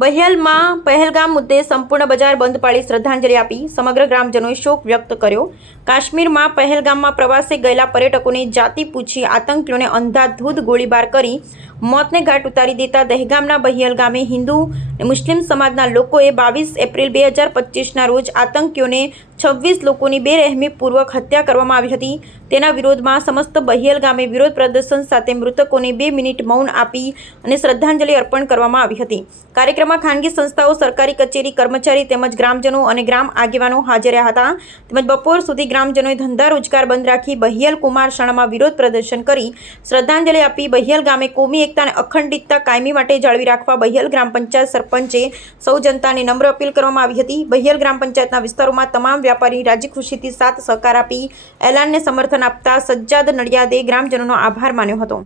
બહિયાલમાં પહેલગામ મુદ્દે સંપૂર્ણ બજાર બંધ પાડી શ્રદ્ધાંજલિ આપી સમગ્ર ગ્રામજનોએ શોક વ્યક્ત કર્યો. કાશ્મીરમાં પહેલગામમાં પ્રવાસે ગયેલા પર્યટકોને જાતિ પૂછી આતંકીઓને અંધાધૂધ ગોળીબાર કરી મોતને ઘાટ ઉતારી દેતા દહેગામના બહિયલ ગામે હિન્દુ મુસ્લિમ સમાજના લોકોએ બાવીસ એપ્રિલ બે હજાર પચીસના રોજ આતંકીઓને છવ્વીસ લોકોની બેરહેમીપૂર્વક હત્યા કરવામાં આવી હતી. તેના વિરોધમાં સમસ્ત બહિયલ ગામે વિરોધ પ્રદર્શન સાથે મૃતકોને બે મિનિટ મૌન આપી અને શ્રદ્ધાંજલિ અર્પણ કરવામાં આવી હતી. કાર્યક્રમમાં ખાનગી સંસ્થાઓ, સરકારી કચેરી, કર્મચારી તેમજ ગ્રામજનો અને ગ્રામ આગેવાનો હાજર રહ્યા હતા. તેમજ બપોર સુધી ગ્રામજનોએ ધંધા રોજગાર બંધ રાખી બહિયલ કુમાર શાળામાં વિરોધ પ્રદર્શન કરી શ્રદ્ધાંજલિ આપી બહિયલ ગામે કોમી એકતા અને અખંડિતતા કાયમી માટે જાળવી રાખવા બહિયલ ગ્રામ પંચાયત સરપંચે સૌ જનતાને નમ્ર અપીલ કરવામાં આવી હતી. બહિયલ ગ્રામ પંચાયતના વિસ્તારોમાં તમામ વ્યાપારી રાજી ખુશીથી સાથ સહકાર આપી એલાનને સમર્થન આપતા સજ્જાદ નડિયાદે ગ્રામજનોનો આભાર માન્યો હતો.